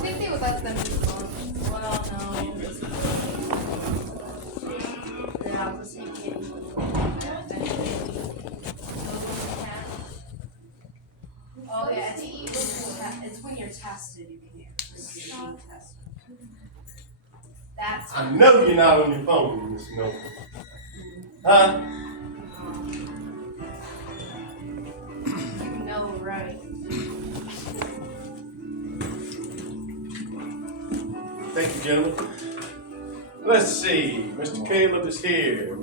think they would let them do both? Well, no. Yeah, the same thing. Oh, yeah, it's when you're tested, you can't. That's. I know you're not on your phone, Miss Milton. Huh? You know, right? Thank you, gentlemen. Let's see. Mr. Caleb is here.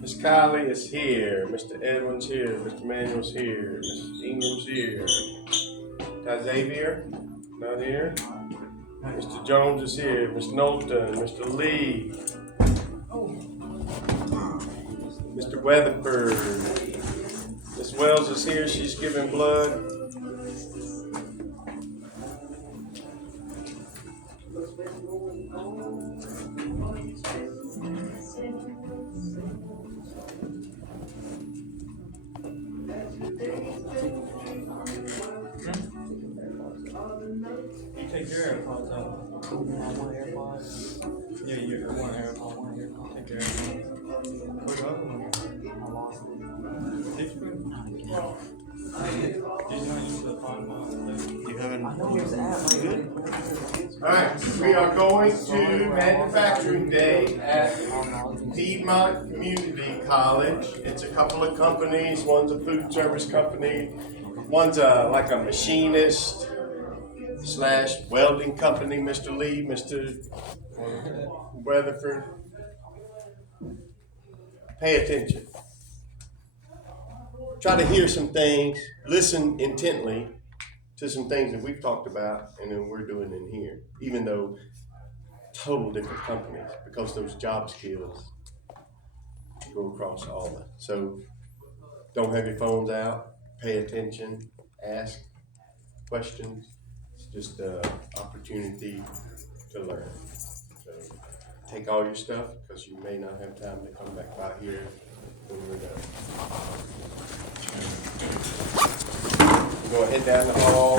Miss Kylie is here. Mr. Edwin's here. Mr. Manuel's here. Miss Ingram's here. Xavier, not here. Mr. Jones is here. Miss Knowlton, Mr. Lee, Mr. Weatherford. Miss Wells is here. She's giving blood. You take your AirPods out. I want AirPods. Yeah, you want AirPods. Take your AirPods. Where's the other one? I lost it. Did you not use the phone? You haven't. I know there's an app. Alright, we are going to Manufacturing Day at Piedmont Community College. It's a couple of companies. One's a food service company. One's like a machinist / welding company. Mr. Lee, Mr. Weatherford. Pay attention. Try to hear some things. Listen intently to some things that we've talked about and then we're doing in here, even though total different companies, because those job skills go across all that. So don't have your phones out, pay attention, ask questions. It's just an opportunity to learn. So take all your stuff because you may not have time to come back by here when we're done. We're going to head down the hall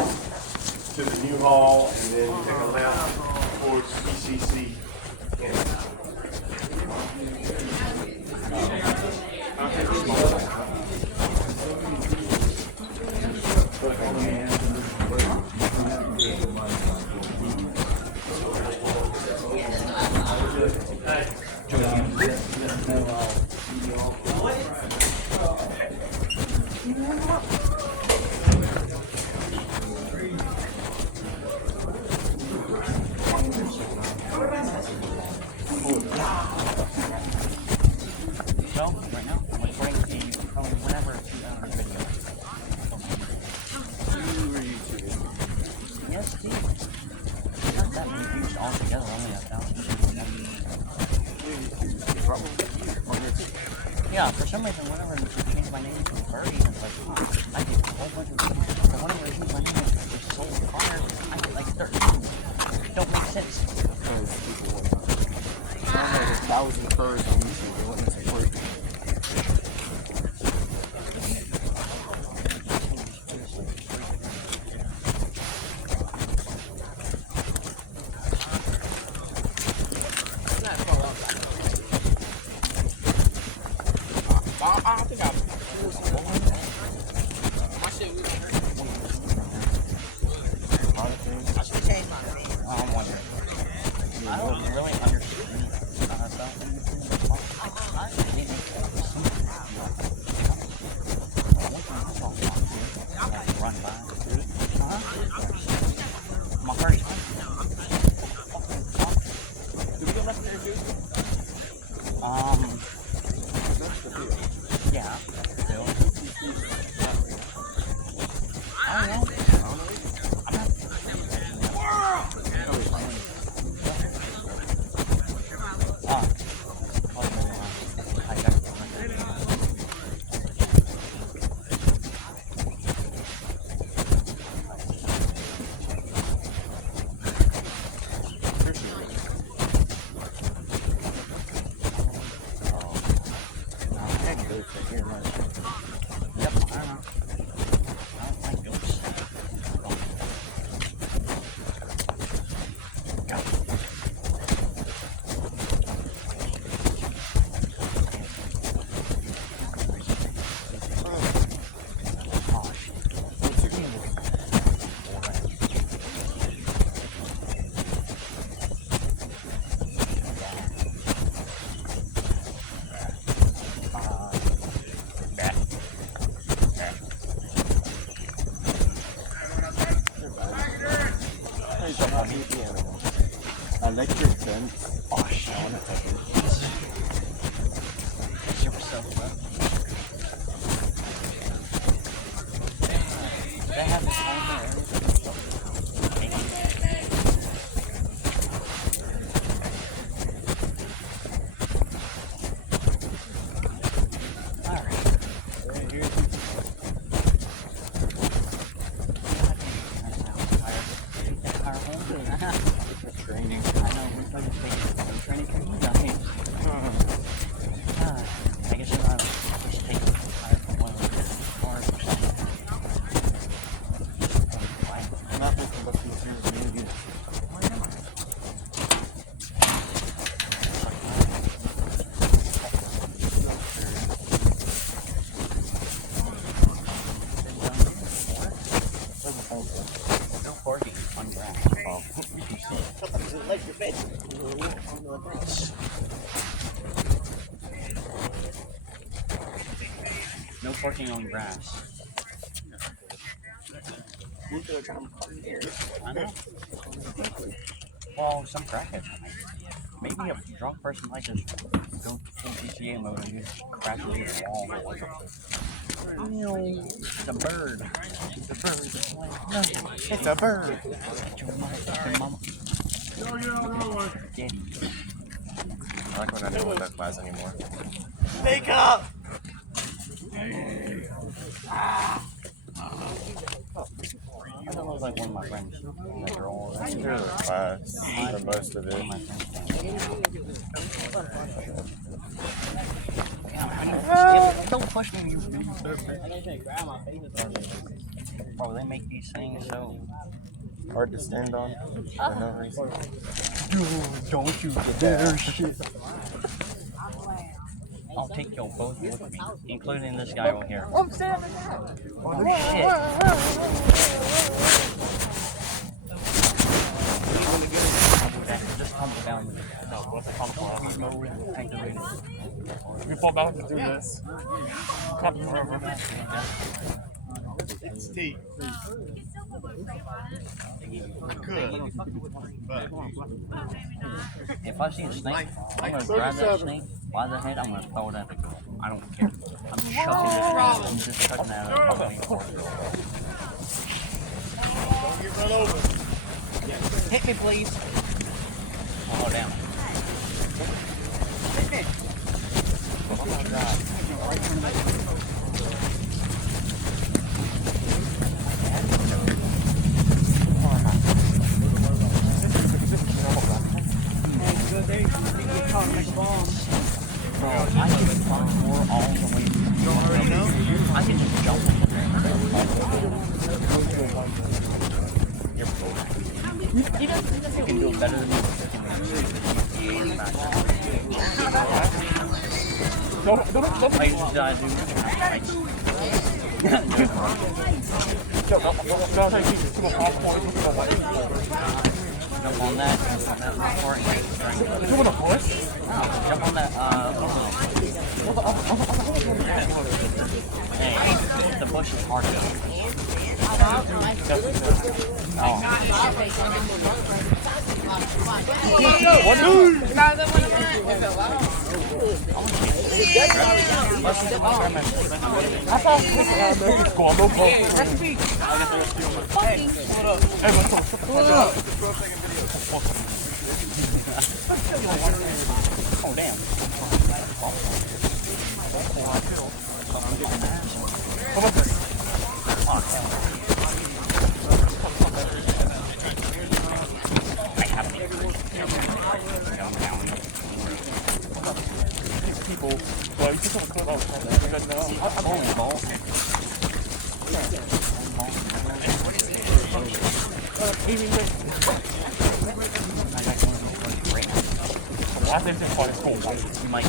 to the new hall and then take a left towards CCC campus. Yeah, for some reason, whenever you change my name to Birdie, it's like, oh, I get a whole bunch of people. But whenever I change my name to Soul Connor, I get like 30. It don't make sense. Because people want to. There's 1,000 furs on YouTube. They want to support you. I think my shit was say something on the animal. Electric fence. Oh shit. I wanna touch it. Super self love. They have this whole area. Training. I know, we played this thing. Training for you guys. I guess if I just take a tire from one of the cars or something. I'm not looking but to see you. No parking on grass. Oh. No parking on grass. I know. Well, some crackheads might. Maybe a drunk person might just go full GTA mode and just crash into the wall. It's a bird. It's a bird. It's like, no, it's a bird. It's your mama. Daddy. I like when I don't want that class anymore. Wake up! I thought it was like one of my friends. That girl. Through the class for most of it. Don't push me, you Bro, they make these things so Hard to stand on for no reason. dude, don't you dare shit. I'll take you both with me, including this guy over here. Oh shit. Just calm down. No, what's the calm? We fall back to do this. Come forever. It's tea. If I see a snake, I'm gonna grab that snake by the head, I'm gonna throw it at the girl. I don't care. I'm chucking it. I'm just chucking that at the girl. Don't get run over. Hit me, please. Oh, damn. Hit me. Oh my god. Bro, I can find more all the way. You don't already know? I can just jump in there. You can do it better than me. Wait, did I jump on that part and drink. You want a horse? Jump on that, hey, the bush is hard to go. What dude? I thought it's going no problem. Hey, what's up? Shut the fuck up. Oh, damn. Come on, this. I have it. People, well, you just want to cut out. I'm Bowling ball. I think it's quite cool. You might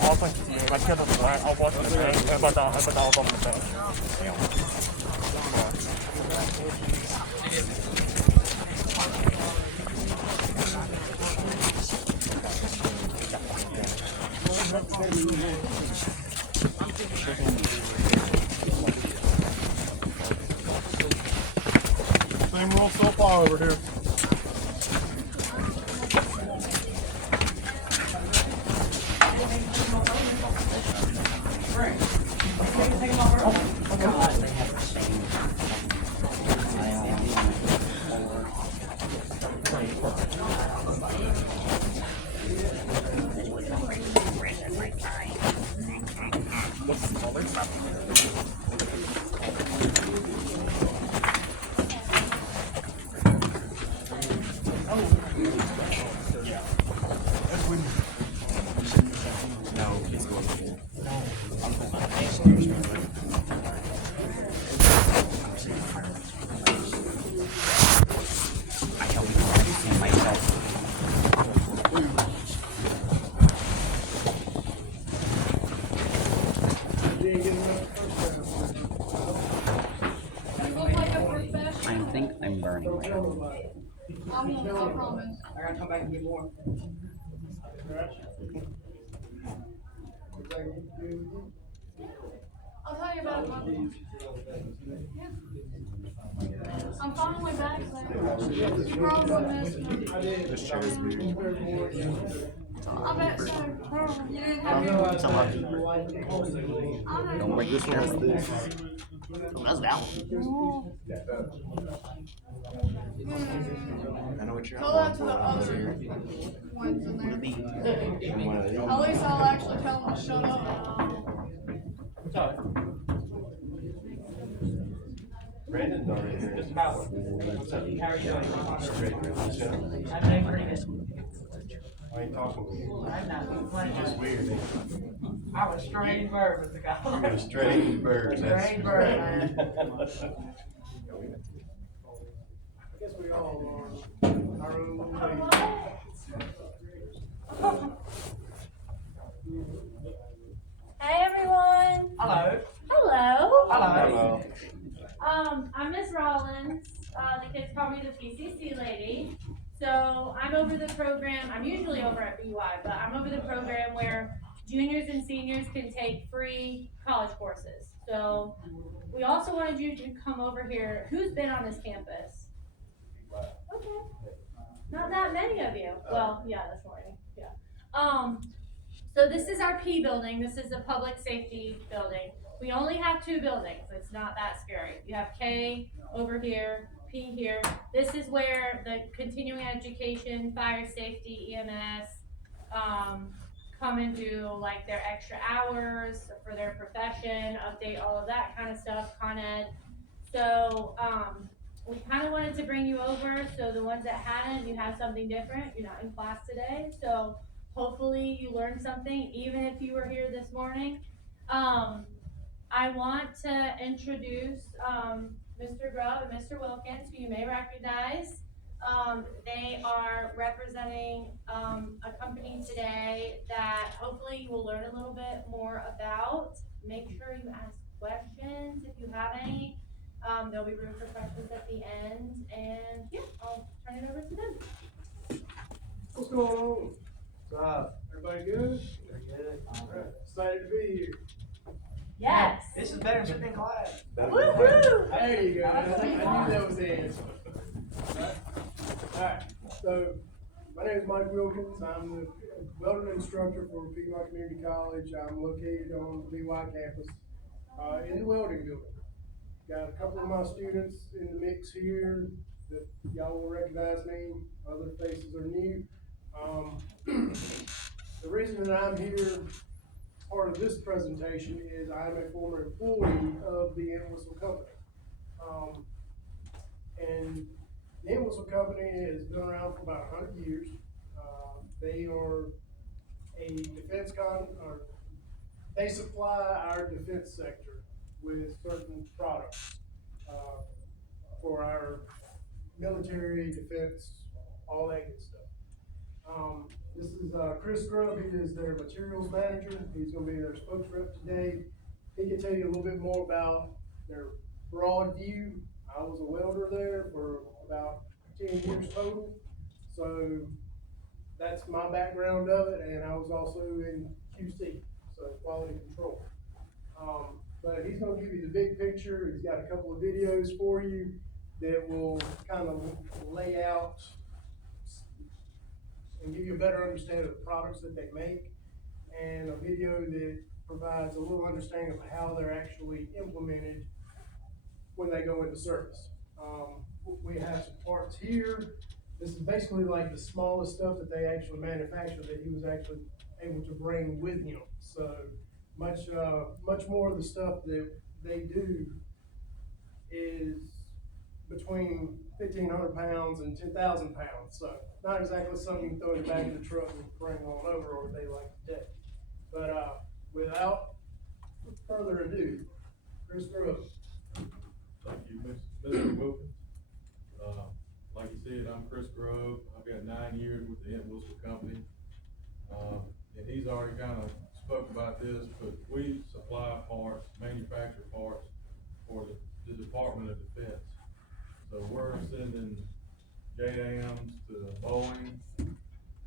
I'll think I can't understand. I'll watch the thing, but I'll go on the thing. Emerald so far over here. I think I'm burning right now. I promise. I gotta come back and get more. I'll tell you about it Monday. Yeah. I'm finally back, so you probably missed me. This chair is big. I bet so. You didn't have It's a lucky. Don't break This one has this. That's that one. I know what you're Tell that to the other ones in there. At least I'll actually tell them to shut up. Brandon's already here. I ain't talking to you. You're just weird. I'm a strange bird, Mr. You're Collins. a strange bird. That's Strange bird, right. I guess we all are our own way. Hey everyone! Hello. Hello! Hello. Hello. I'm Miss Rollins. The kids call me the PCC lady. So I'm over the program. I'm usually over at BY, but I'm over the program where juniors and seniors can take free college courses. So we also wanted you to come over here. Who's been on this campus? Okay. Not that many of you. Well, yeah, this morning. Yeah. So this is our P building. This is a public safety building. We only have 2 buildings. It's not that scary. You have K over here, P here. This is where the continuing education, fire safety, EMS, come and do like their extra hours for their profession, update all of that kind of stuff, Con Ed. So, we kind of wanted to bring you over, so the ones that hadn't, you have something different. You're not in class today, so hopefully you learned something, even if you were here this morning. I want to introduce Mr. Grubb and Mr. Wilkins, who you may recognize. They are representing a company today that hopefully you will learn a little bit more about. Make sure you ask questions if you have any. There'll be room for questions at the end, and yeah, I'll turn it over to them. What's going on? What's up? Everybody good? Good. Alright, excited to be here. Yes. This is better than sitting in class. Woo-hoo! There you go. I knew that was the answer. Alright, so my name is Mike Wilkins. I'm the welding instructor for BY Community College. I'm located on the BY campus in the welding building. Got a couple of my students in the mix here that y'all will recognize me. Other faces are new. The reason that I'm here, part of this presentation, is I'm a former employee of the Entwistle Company. And the Entwistle Company has been around for about 100 years. They are a defense they supply our defense sector with certain products for our military defense, all that good stuff. This is Chris Grubb. He is their materials manager. He's going to be their spokesrep today. He can tell you a little bit more about their broad view. I was a welder there for about 10 years total. So that's my background of it. And I was also in QC, so quality control. But he's going to give you the big picture. He's got a couple of videos for you. that will kind of lay out and give you a better understanding of the products that they make, and a video that provides a little understanding of how they're actually implemented when they go into service. We have some parts here. This is basically like the smallest stuff that they actually manufacture that he was actually able to bring with him. So much more of the stuff that they do is between 1,500 pounds and 10,000 pounds. So not exactly something you can throw in the back of the truck and bring on over, or they like today. But without further ado, Chris Brooks. Thank you, Mr. Wilkins. Like you said, I'm Chris Grove. I've got 9 years with the Entwistle Company. And he's already kind of spoke about this, but we supply parts, manufacture parts for the Department of Defense. So we're sending JDAMs to Boeing,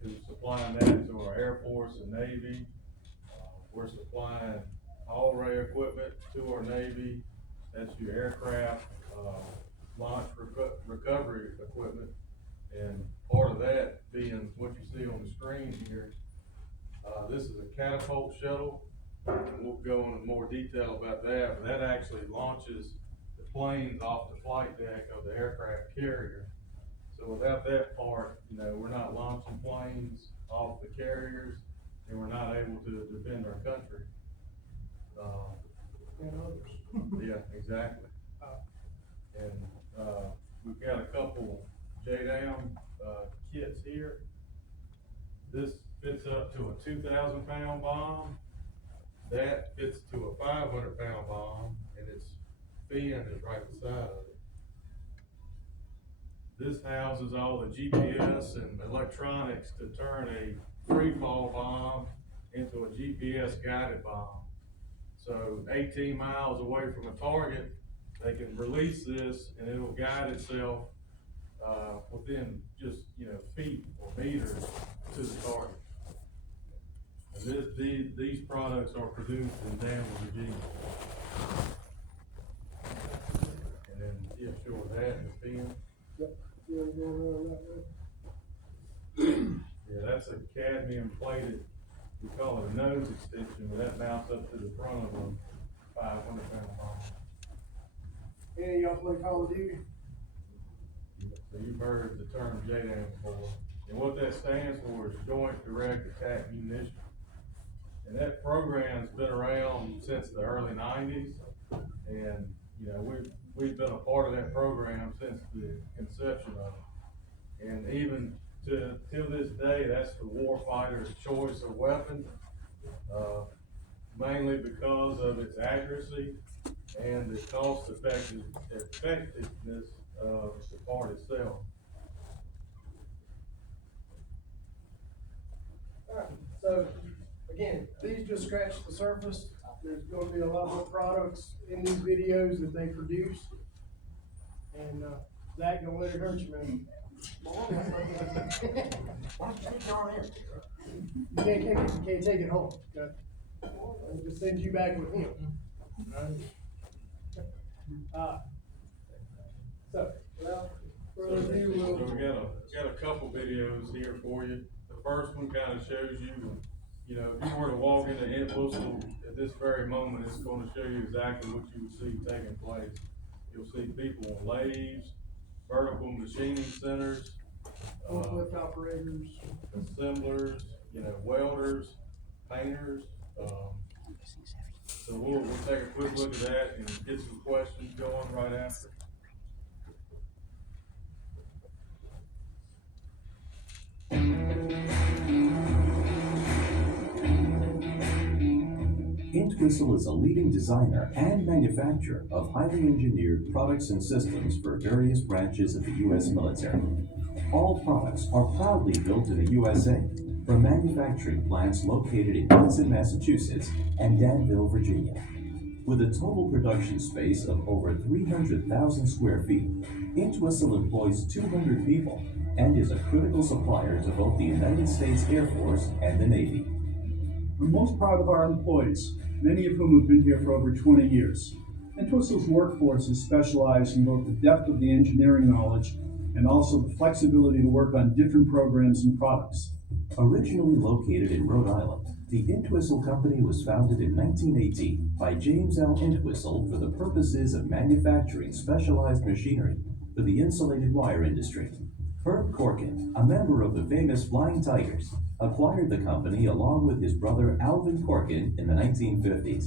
who's supplying that to our Air Force and Navy. We're supplying all array equipment to our Navy. That's your aircraft, launch recovery equipment. And part of that being what you see on the screen here. This is a catapult shuttle. And we'll go into more detail about that, but that actually launches the planes off the flight deck of the aircraft carrier. So without that part, we're not launching planes off the carriers, and we're not able to defend our country. And others. Yeah, exactly. And, we've got a couple JDAM, kits here. This fits up to a 2,000 pound bomb. That fits to a 500 pound bomb, and its fin is right beside of it. This houses all the GPS and electronics to turn a free fall bomb into a GPS guided bomb. So 18 miles away from a target, they can release this and it will guide itself within just feet or meters to the target. And these products are produced in Danville, Virginia. And then sure, that and the fin. Yep. Yeah, going around that way. Yeah, that's a cadmium plated, we call it a nose extension, but that mounts up to the front of a 500 pound bomb. Any of y'all play Call of Duty? So you've heard the term JDAM before. And what that stands for is Joint Direct Attack Munition. And that program's been around since the early 90s. And, we've been a part of that program since the conception of it. And even till this day, that's the warfighter's choice of weapon, mainly because of its accuracy and the cost effectiveness of the part itself. Alright, so again, these just scratch the surface. There's gonna be a lot more products in these videos that they produce. And, Zach, don't let it hurt you, man. You can't take it home, okay? I'll just send you back with him. So, without further ado, So we got a couple videos here for you. The first one kind of shows you, if you were to walk into Entwistle at this very moment, it's going to show you exactly what you would see taking place. You'll see people on lathes, vertical machining centers, forklift operators. assemblers, welders, painters. So we'll take a quick look at that and get some questions going right after. Entwistle is a leading designer and manufacturer of highly engineered products and systems for various branches of the U.S. military. All products are proudly built in the USA from manufacturing plants located in Hudson, Massachusetts and Danville, Virginia. With a total production space of over 300,000 square feet, Entwistle employs 200 people and is a critical supplier to both the United States Air Force and the Navy. We're most proud of our employees, many of whom have been here for over 20 years. Entwistle's workforce is specialized in both the depth of the engineering knowledge and also the flexibility to work on different programs and products. Originally located in Rhode Island, the Entwistle Company was founded in 1918 by James L. Entwistle for the purposes of manufacturing specialized machinery for the insulated wire industry. Herb Corkin, a member of the famous Flying Tigers, acquired the company along with his brother Alvin Corkin in the 1950s,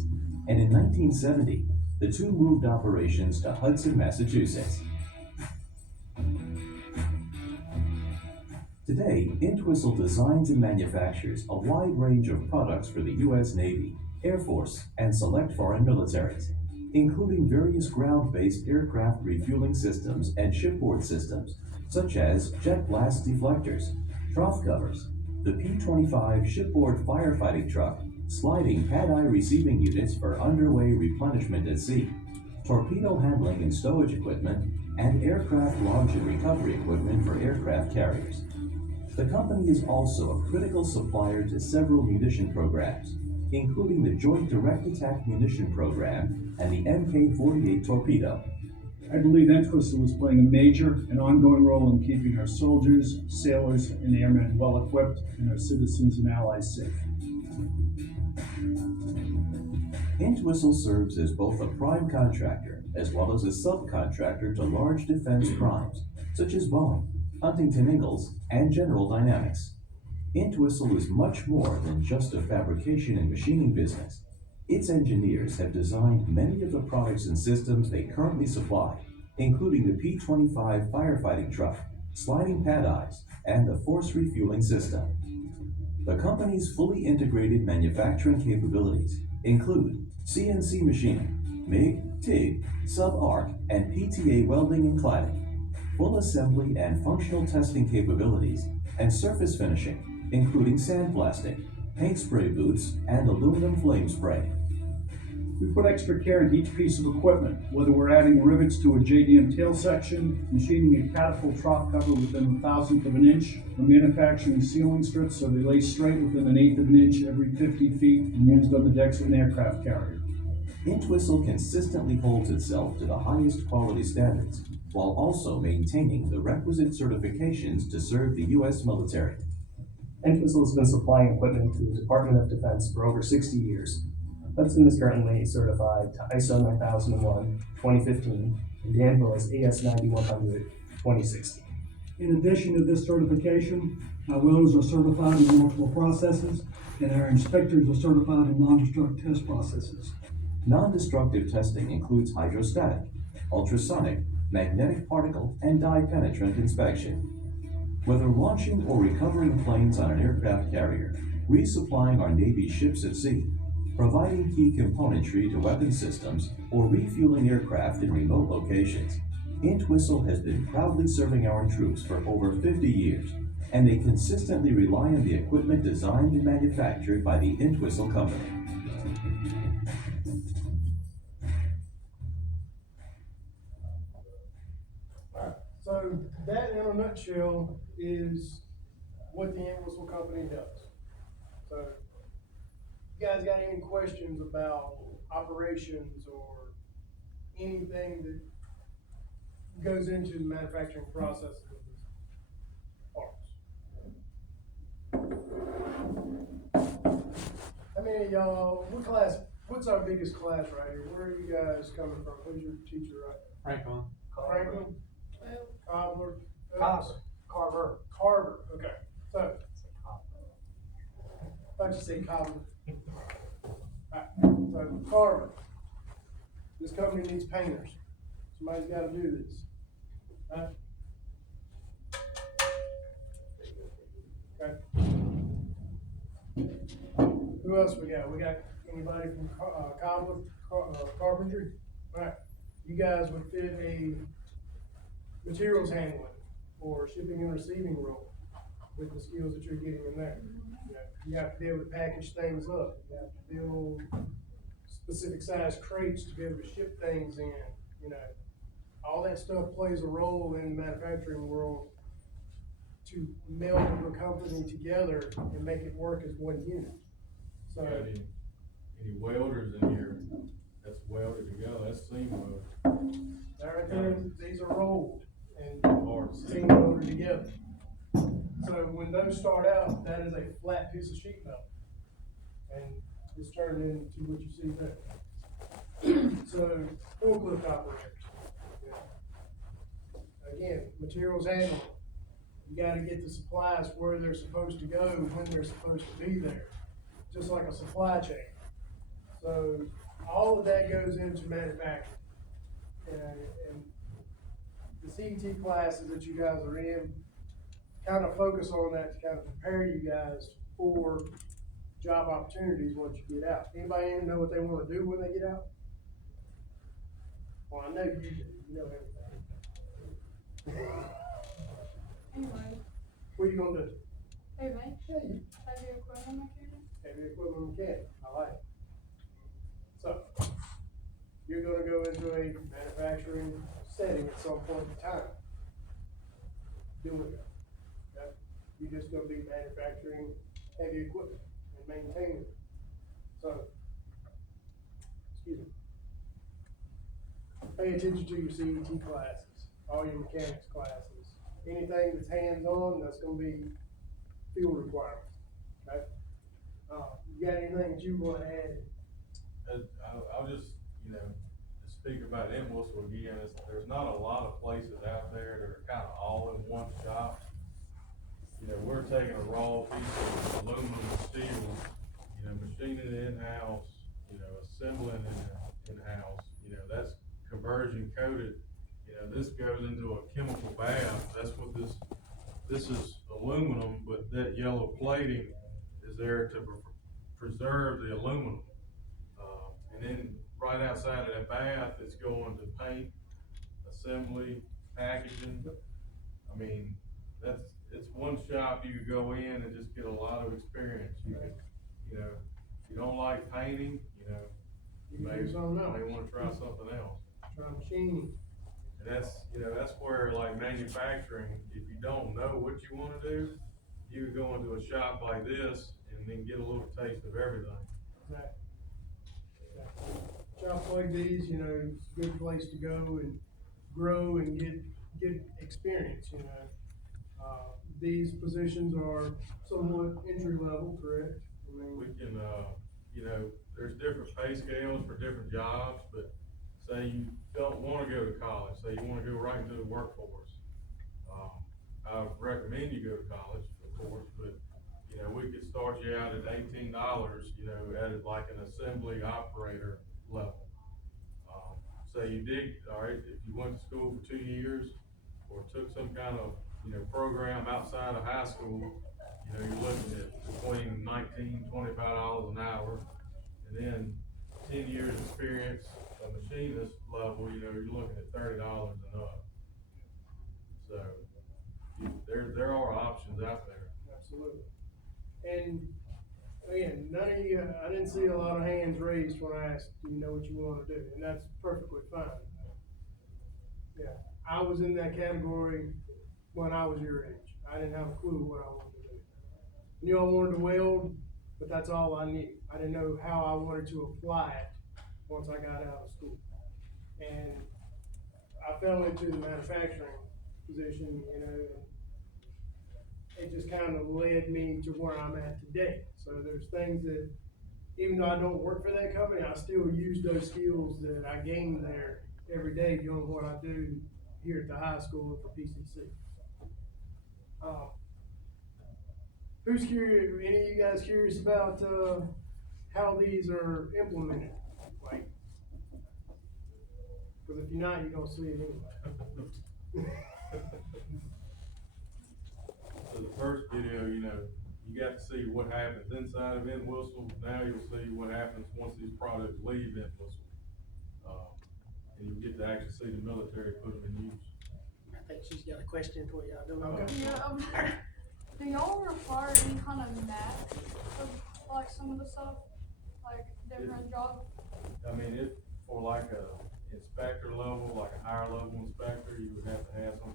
and in 1970, the two moved operations to Hudson, Massachusetts. Today, Entwistle designs and manufactures a wide range of products for the U.S. Navy, Air Force, and select foreign militaries, including various ground-based aircraft refueling systems and shipboard systems, such as jet blast deflectors, trough covers, the P-25 shipboard firefighting truck, sliding pad-eye receiving units for underway replenishment at sea, torpedo handling and stowage equipment, and aircraft launch and recovery equipment for aircraft carriers. The company is also a critical supplier to several munition programs, including the Joint Direct Attack Munition Program and the Mk-48 torpedo. I believe Entwistle is playing a major and ongoing role in keeping our soldiers, sailors, and airmen well equipped and our citizens and allies safe. Entwistle serves as both a prime contractor as well as a subcontractor to large defense primes, such as Boeing, Huntington Ingalls, and General Dynamics. Entwistle is much more than just a fabrication and machining business. Its engineers have designed many of the products and systems they currently supply, including the P-25 firefighting truck, sliding pad eyes, and the force refueling system. The company's fully integrated manufacturing capabilities include CNC machining, MIG, TIG, sub-arc, and PTA welding and cladding, full assembly and functional testing capabilities, and surface finishing, including sandblasting, paint spray booths, and aluminum flame spray. We put extra care into each piece of equipment, whether we're adding rivets to a JDM tail section, machining a catapult trough cover within 1/1000th of an inch, or manufacturing ceiling strips so they lay straight within 1/8 of an inch every 50 feet and used on the decks of an aircraft carrier. Entwistle consistently holds itself to the highest quality standards, while also maintaining the requisite certifications to serve the U.S. military. Entwistle has been supplying equipment to the Department of Defense for over 60 years. Hudson is currently certified to ISO 9001, 2015, and Danville is AS 9100, 2016. In addition to this certification, our welders are certified in multiple processes, and our inspectors are certified in non-destructive test processes. Non-destructive testing includes hydrostatic, ultrasonic, magnetic particle, and dye penetrant inspection. Whether launching or recovering planes on an aircraft carrier, resupplying our Navy ships at sea, providing key componentry to weapon systems, or refueling aircraft in remote locations, Entwistle has been proudly serving our troops for over 50 years, and they consistently rely on the equipment designed and manufactured by the Entwistle Company. So that, in a nutshell, is what the Entwistle Company does. So, you guys got any questions about operations or anything that goes into the manufacturing process of these parts? How many of y'all, what's our biggest class right here? Where are you guys coming from? Who's your teacher right now? Franklin? Cobbler? Carver, okay. So, I thought you said Cobbler. Alright, so Carver. This company needs painters. Somebody's gotta do this. Right? Okay. Who else we got? We got anybody from Cobbler, Carpentry? Alright, you guys would fit a materials handling or shipping and receiving role with the skills that you're getting in there. You have to be able to package things up. You have to build specific size crates to be able to ship things in. You know, all that stuff plays a role in the manufacturing world to meld the company together and make it work as one unit. So, Got any welders in here that's welded together, that's seam welded. Right there, these are rolled and Hard to see. seam welded together. So when those start out, that is a flat piece of sheet metal. And it's turned into what you see there. So, forklift operators. Again, materials handling. You gotta get the supplies where they're supposed to go, when they're supposed to be there, just like a supply chain. So, all of that goes into manufacturing. And the CET classes that you guys are in, kind of focus on that to kind of prepare you guys for job opportunities once you get out. Anybody even know what they wanna do when they get out? Well, I know you do, you know everything. Anyway, What are you gonna do? hey, man, Hey, heavy equipment mechanic? heavy equipment mechanic, I like it. So, you're gonna go into a manufacturing setting at some point in time. Doing it. Okay? You're just gonna be manufacturing heavy equipment and maintaining it. So, excuse me. Pay attention to your CET classes, all your mechanics classes. Anything that's hands-on, that's gonna be field requirements, okay? You got anything that you wanna add? I'll just, you know, to speak about Entwistle again, there's not a lot of places out there that are kind of all in one shop. You know, we're taking a raw piece of aluminum and steel, you know, machining it in-house, you know, assembling it in-house, you know, that's conversion coated. You know, this goes into a chemical bath, that's what this is aluminum, but that yellow plating is there to preserve the aluminum. And then right outside of that bath, it's going to paint, assembly, packaging. I mean, it's one shop you could go in and just get a lot of experience. You could, you know, if you don't like painting, you know, You can do something else. may wanna try something else. Try machining. And that's, you know, that's where like manufacturing, if you don't know what you wanna do, you could go into a shop like this and then get a little taste of everything. Exactly. Shops like these, you know, it's a good place to go and grow and get experience, you know. These positions are somewhat entry level, correct? I mean, We can, you know, there's different pay scales for different jobs, but say you don't wanna go to college, say you wanna go right into the workforce. I would recommend you go to college, of course, but, you know, we could start you out at $18, you know, at like an assembly operator level. Say you did, all right, if you went to school for 2 years, or took some kind of, you know, program outside of high school, you know, you're looking at between $19, $25 an hour, and then 10 years experience, a machinist level, you know, you're looking at $30 and up. So, there are options out there. absolutely. And again, none of you, I didn't see a lot of hands raised when I asked, do you know what you wanna do? And that's perfectly fine. Yeah, I was in that category when I was your age. I didn't have a clue what I wanted to do. Knew I wanted to weld, but that's all I knew. I didn't know how I wanted to apply it once I got out of school. And I fell into the manufacturing position, you know, and it just kind of led me to where I'm at today. So there's things that, even though I don't work for that company, I still use those skills that I gained there every day doing what I do here at the high school for PCC. Who's curious, any of you guys curious about, how these are implemented? Like, cause if you're not, you're gonna see it anyway. So the first video, you know, you got to see what happens inside of Entwistle. Now you'll see what happens once these products leave Entwistle. And you'll get to actually see the military put them in use. I think she's got a question for y'all, don't I? Okay. Yeah, do y'all require any kind of knack of like some of the stuff, like different jobs? I mean, for like a inspector level, like a higher level inspector, you